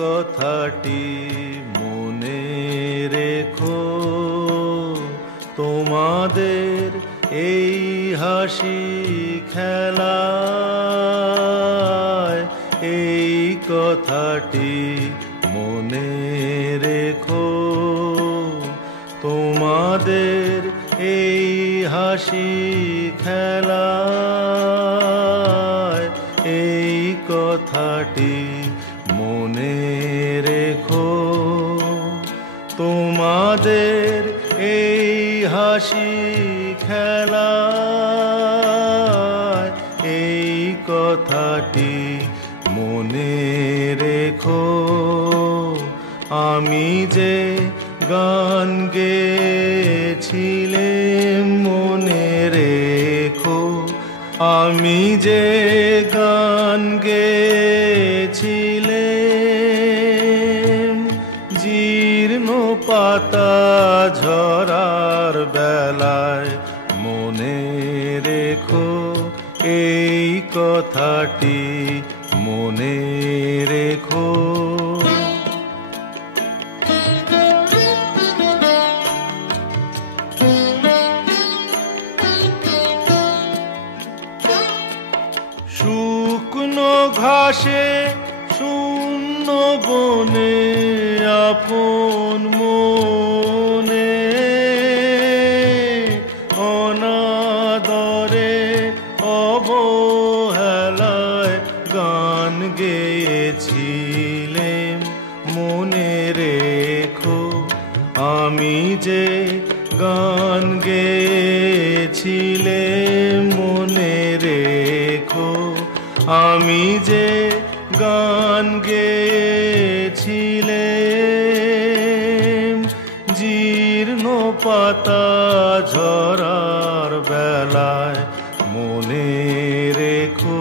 কথাটি মনে রেখো, তোমাদের এই হাসি খেলায় এই কথাটি মনে রেখো, তোমাদের এই হাসি খেলায় এই কথাটি মনে রেখো, তোমাদের এই হাসি খেলায় এই কথাটি মনে রেখো। আমি যে গান গেয়েছিলাম মনে রেখো, আমি যে গান গেয়েছিলাম জীর্ণ পাতা ঝরার বেলায় মনে রেখো, এই কথাটি মনে রেখো। শুকনো ঘাসে শূন্য বনে আপন মনে অনাদরে অবহেলায় গান গেয়েছিলাম মনে রেখো, আমি যে গান গেয়েছিলাম মনে রেখো, আমি যে গান গেয়েছিলাম জীর্ণ পাতা ঝরার বেলায় মনে রেখো,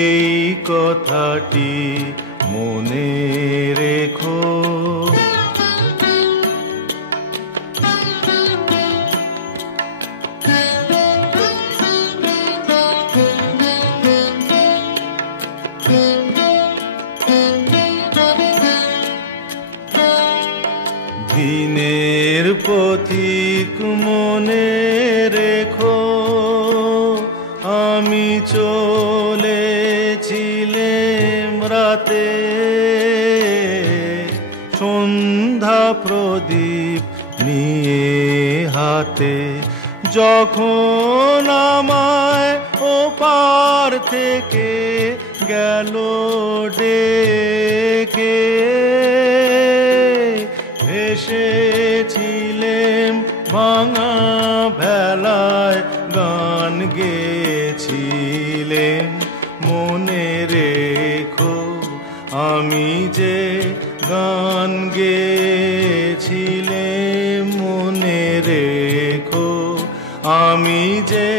এই কথাটি মনে রেখো। দিনের পথিক মনে রেখো, আমি চলেছিলাম রাতে সন্ধ্যা প্রদীপ নিয়ে হাতে, যখন আমায় ওপার থেকে গেল ডেকে এসেছিলাম ভাঙা ভেলায় গান গেয়েছিলাম মনে রেখো, আমি যে গান গেয়েছিলাম মনে রেখো, আমি যে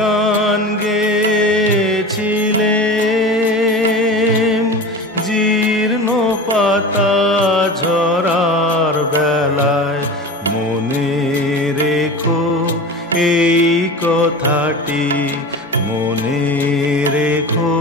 গান গেয়েছিলাম জীর্ণ পাতা ঝরার বেলায় মনে রেখো, এই কথাটি মনে রেখো।